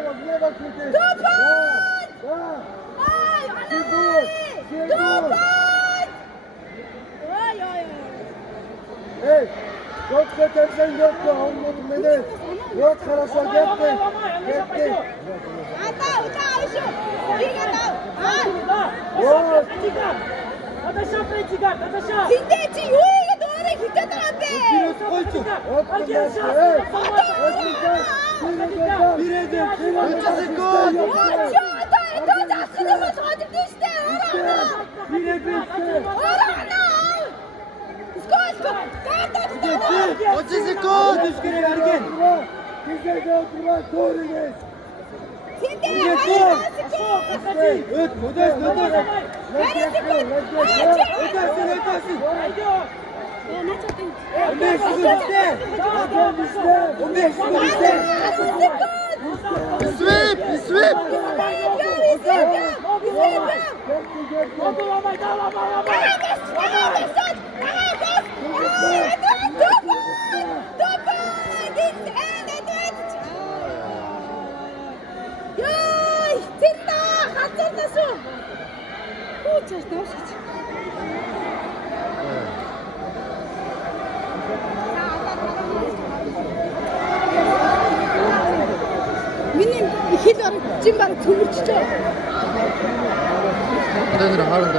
влево крути. Да. Ай, Сигур. Ой. Эй, Готка терсен Готка, он вот мене. Вот хорошо, Готка. Ата, еще. Двигай. Вот. Синдечи, юриге доорэ хитээд байгаа юм бэ? Гэрээс гойч. Миний хэл бараг жин бараг төмөрчөө. 어제는 하루인데.